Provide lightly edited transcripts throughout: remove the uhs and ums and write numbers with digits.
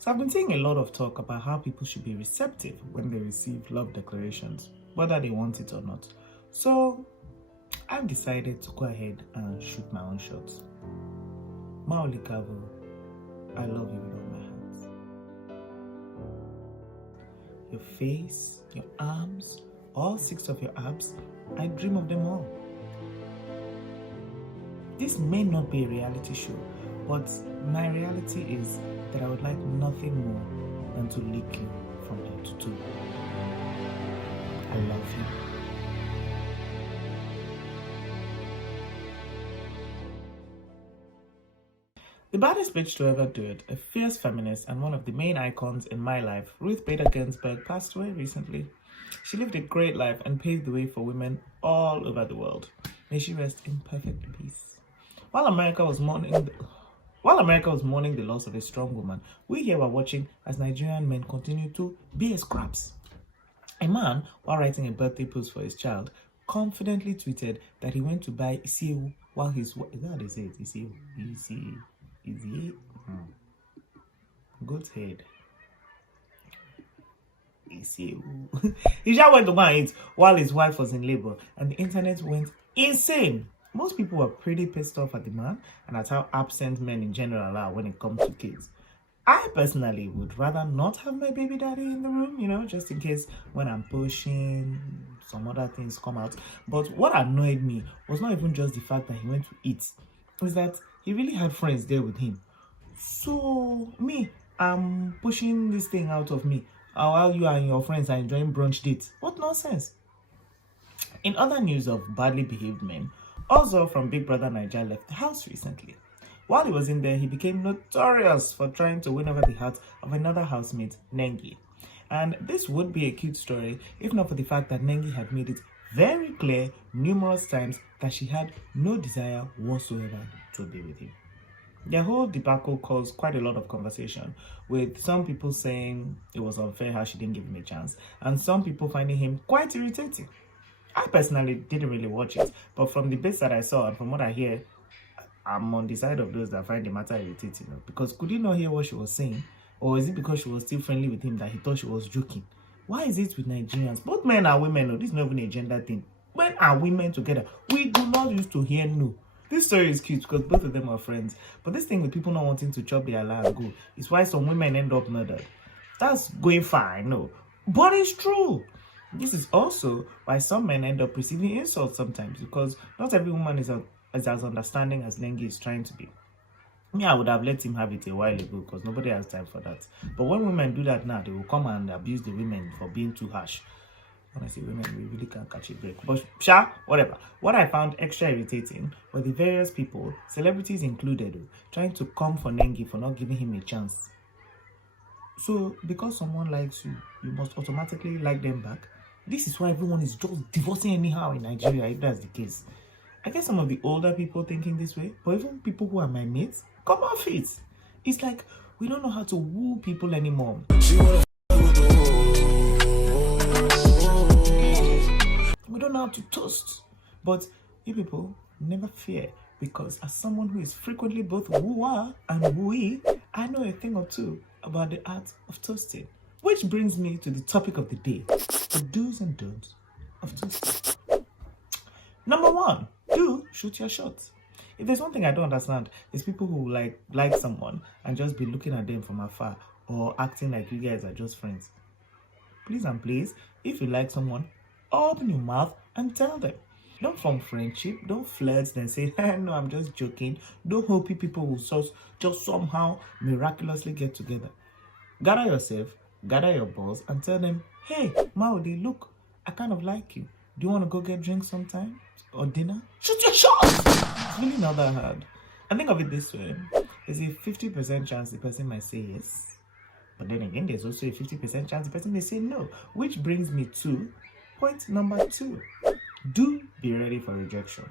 So I've been seeing a lot of talk about how people should be receptive when they receive love declarations, whether they want it or not. So I've decided to go ahead and shoot my own shots. Maolikavo, I love you with all my heart. Your face, your arms, all 6 of your abs, I dream of them all. This may not be a reality show, but my reality is that I would like nothing more than to lick you from head to toe. I love you. The baddest bitch to ever do it, a fierce feminist and one of the main icons in my life, Ruth Bader Ginsburg, passed away recently. She lived a great life and paved the way for women all over the world. May she rest in perfect peace. While America was mourning the loss of a strong woman, we here were watching as Nigerian men continue to be scraps. A man, while writing a birthday post for his child, confidently tweeted that he went to buy Isiu while his wife... Is that how they say it? Isiu? Goat's head. Isiu. He just went to buy it while his wife was in labor, and the internet went insane. Most people were pretty pissed off at the man and at how absent men in general are when it comes to kids. I personally would rather not have my baby daddy in the room, just in case when I'm pushing, some other things come out. But what annoyed me was not even just the fact that he went to eat. It was that he really had friends there with him. So, I'm pushing this thing out of me while you and your friends are enjoying brunch dates. What nonsense. In other news of badly behaved men, Ozo from Big Brother Naija left the house recently. While he was in there, he became notorious for trying to win over the heart of another housemate, Nengi. And this would be a cute story if not for the fact that Nengi had made it very clear numerous times that she had no desire whatsoever to be with him. The whole debacle caused quite a lot of conversation, with some people saying it was unfair how she didn't give him a chance, and some people finding him quite irritating. I personally didn't really watch it, but from the bits that I saw and from what I hear, I'm on the side of those that find the matter irritating. Because could he not hear what she was saying? Or is it because she was still friendly with him that he thought she was joking? Why is it with Nigerians? Both men and women, this is not even a gender thing. Men and women together, we do not used to hear no. This story is cute because both of them are friends. But this thing with people not wanting to chop their lie and go is why some women end up murdered. That's going far, I know. But it's true. This is also why some men end up receiving insults sometimes, because not every woman is as understanding as Nengi is trying to be. I would have let him have it a while ago because nobody has time for that. But when women do that now, they will come and abuse the women for being too harsh. When I say women, we really can't catch a break. But whatever. What I found extra irritating were the various people, celebrities included, trying to come for Nengi for not giving him a chance. So, because someone likes you, you must automatically like them back. This is why everyone is just divorcing anyhow in Nigeria, if that's the case. I guess some of the older people thinking this way, but even people who are my mates, come off it. It's like we don't know how to woo people anymore. We don't know how to toast. But you people, never fear, because as someone who is frequently both wooer and wooey, I know a thing or two about the art of toasting. Which brings me to the topic of the day, the do's and don'ts of toasting. Number 1, do shoot your shots. If there's one thing I don't understand, it's people who like someone and just be looking at them from afar or acting like you guys are just friends. Please and please, if you like someone, open your mouth and tell them. Don't form friendship, don't flirt, then say, no, I'm just joking. Don't hope people will just somehow miraculously get together. Gather yourself, gather your balls, and tell them, hey, Maudi, look, I kind of like you. Do you want to go get drinks sometime? Or dinner? Shoot your shot! It's really not that hard. And think of it this way. There's a 50% chance the person might say yes. But then again, there's also a 50% chance the person may say no. Which brings me to point number 2. Do be ready for rejection.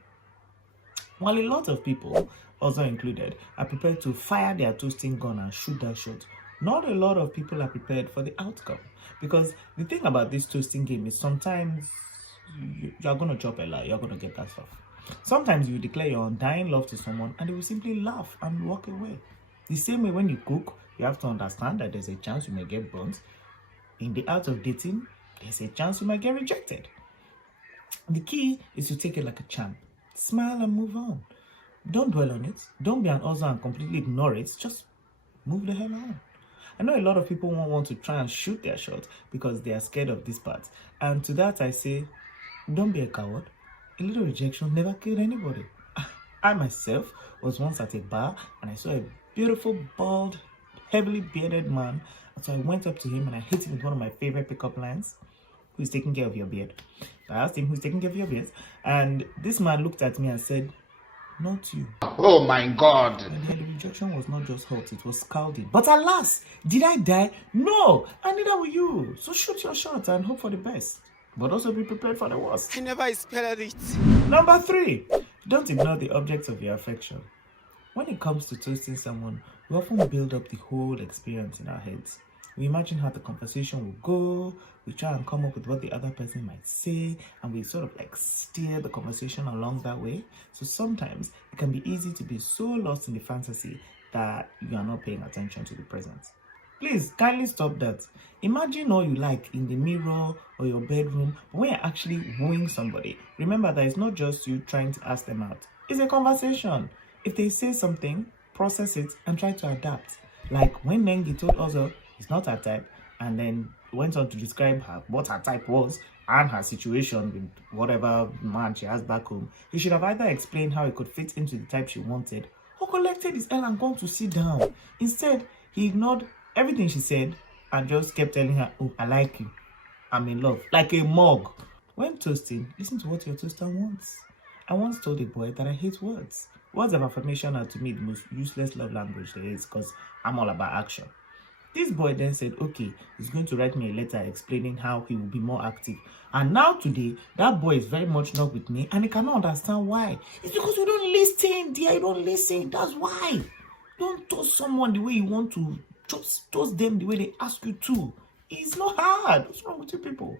While a lot of people, also included, are prepared to fire their toasting gun and shoot that shot, not a lot of people are prepared for the outcome. Because the thing about this toasting game is sometimes you're going to drop a lie, you're going to get that stuff. Sometimes you declare your undying love to someone and they will simply laugh and walk away. The same way when you cook, You have to understand that there's a chance you may get burnt. In the art of dating, there's a chance you might get rejected. The key is to take it like a champ. Smile and move on. Don't dwell on it. Don't be an Ozo and completely ignore it. Just move the hell on. I know a lot of people won't want to try and shoot their shot because they are scared of this part. And to that I say, don't be a coward. A little rejection never killed anybody. I myself was once at a bar and I saw a beautiful, bald, heavily bearded man. And so I went up to him and I hit him with one of my favorite pickup lines. Who's taking care of your beard? I asked him, who's taking care of your beard? And this man looked at me and said, not you. Oh my God. And the rejection was not just hot, it was scalding. But alas, did I die? No, and neither will you. So shoot your shot and hope for the best. But also be prepared for the worst. I never expected it. Number 3, don't ignore the objects of your affection. When it comes to toasting someone, we often build up the whole experience in our heads. We imagine how the conversation will go, we try and come up with what the other person might say, and we sort of like steer the conversation along that way. So sometimes it can be easy to be so lost in the fantasy that you are not paying attention to the present. Please, kindly stop that. Imagine all you like in the mirror or your bedroom, but when you're actually wooing somebody, remember that it's not just you trying to ask them out. It's a conversation. If they say something, process it and try to adapt. Like when Nengi told Ozo it's not her type, and then went on to describe what her type was and her situation with whatever man she has back home. He should have either explained how it could fit into the type she wanted, or collected his L and gone to sit down. Instead, he ignored everything she said and just kept telling her, oh, I like you, I'm in love, like a mug. When toasting, listen to what your toaster wants. I once told a boy that I hate words. Words of affirmation are to me the most useless love language there is, because I'm all about action. This boy then said, okay, he's going to write me a letter explaining how he will be more active. And now today, that boy is very much not with me and he cannot understand why. It's because you don't listen, dear. You don't listen. That's why. Don't toast someone the way you want to. Just toast them the way they ask you to. It's not hard. What's wrong with you people?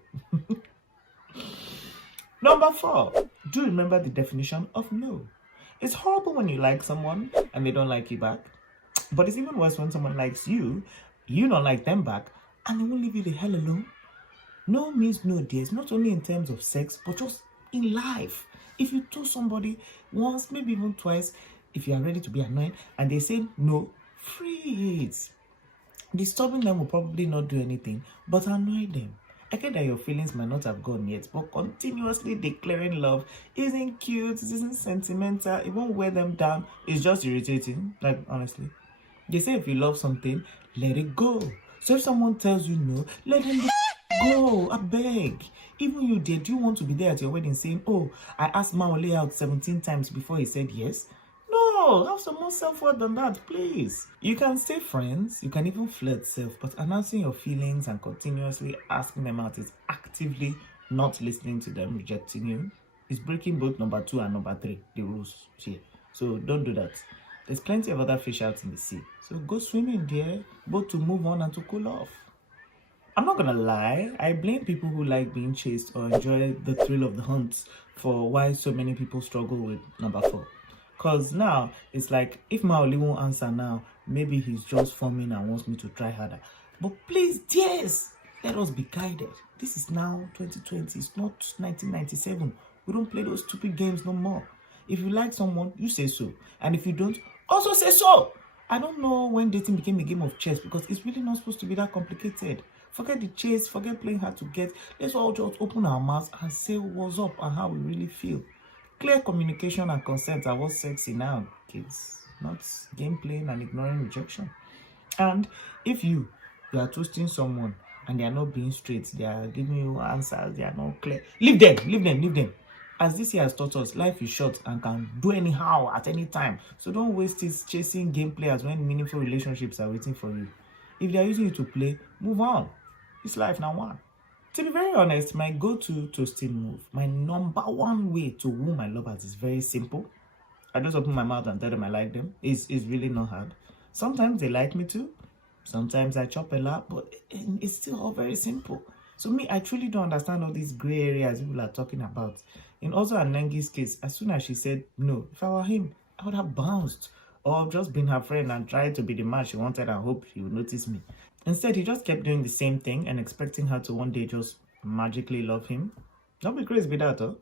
Number 4, do remember the definition of no. It's horrible when you like someone and they don't like you back. But it's even worse when someone likes you, you don't like them back, and they won't leave you the hell alone. No means no, dear. It's not only in terms of sex, but just in life. If you told somebody once, maybe even twice, if you are ready to be annoyed, and they say no, free it. Disturbing them will probably not do anything, but annoy them. I get that your feelings might not have gone yet, but continuously declaring love isn't cute, it isn't sentimental, it won't wear them down, it's just irritating, like honestly. They say if you love something, let it go. So if someone tells you no, let him go, I beg. Even you, dear, do you want to be there at your wedding saying, oh, I asked Maole out 17 times before he said yes? No, have some more self-worth than that, please. You can stay friends, you can even flirt self, but announcing your feelings and continuously asking them out is actively not listening to them, rejecting you. It's breaking both number 2 and number 3, the rules here. So don't do that. There's plenty of other fish out in the sea. So go swimming, dear, both to move on and to cool off. I'm not gonna lie, I blame people who like being chased or enjoy the thrill of the hunt for why so many people struggle with number 4. Because now, it's like, if Maoli won't answer now, maybe he's just forming and wants me to try harder. But please, dears, let us be guided. This is now 2020, it's not 1997. We don't play those stupid games no more. If you like someone, you say so. And if you don't, also say so. I don't know when dating became a game of chess, because it's really not supposed to be that complicated. Forget the chase, forget playing hard to get. Let's all just open our mouths and say what's up and how we really feel. Clear communication and consent are what's sexy now, kids. Not game playing and ignoring rejection. And if you are toasting someone and they are not being straight, they are giving you answers, they are not clear, leave them. As this year has taught us, life is short and can do anyhow at any time. So don't waste it chasing game players when meaningful relationships are waiting for you. If they are using you to play, move on. It's life now one. To be very honest, my go-to toasting move, my number 1 way to woo my lovers is very simple. I just open my mouth and tell them I like them. It's really not hard. Sometimes they like me too. Sometimes I chop a lot, but it's still all very simple. So me, I truly don't understand all these gray areas people are talking about. In Ozo and Nengi's case, as soon as she said no, if I were him, I would have bounced. or just being her friend and try to be the man she wanted and hope he would notice me. Instead, he just kept doing the same thing and expecting her to one day just magically love him. Don't be crazy with that, huh?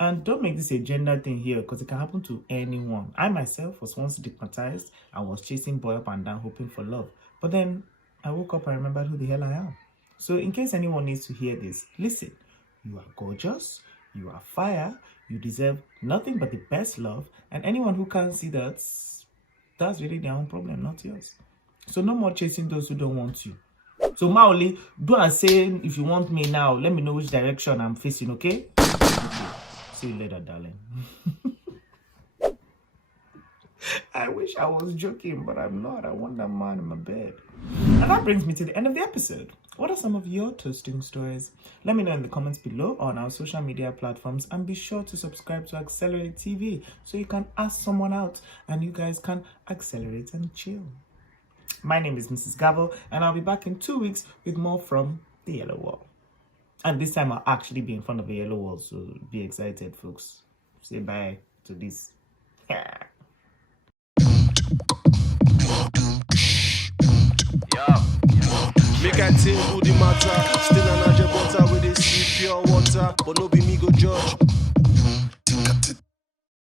And don't make this a gender thing here, because it can happen to anyone. I myself was once stigmatized and was chasing boy up and down hoping for love. But then I woke up and remembered who the hell I am. So in case anyone needs to hear this, listen. You are gorgeous, you are fire, you deserve nothing but the best love, and anyone who can't see that, that's really their own problem, not yours. So no more chasing those who don't want you. So Maoli, do as saying, if you want me now, let me know which direction I'm facing, okay? See you later, darling. I wish I was joking, but I'm not. I want that man in my bed. And that brings me to the end of the episode. What are some of your toasting stories? Let me know in the comments below or on our social media platforms, and be sure to subscribe to Accelerate TV so you can ask someone out and you guys can accelerate and chill. My name is Mrs. Gabo, and I'll be back in 2 weeks with more from the Yellow Wall. And this time I'll actually be in front of the Yellow Wall, so be excited, folks. Say bye to this. Make I tell you the matter. Still an butter with a sweet pure water. But no be me go judge.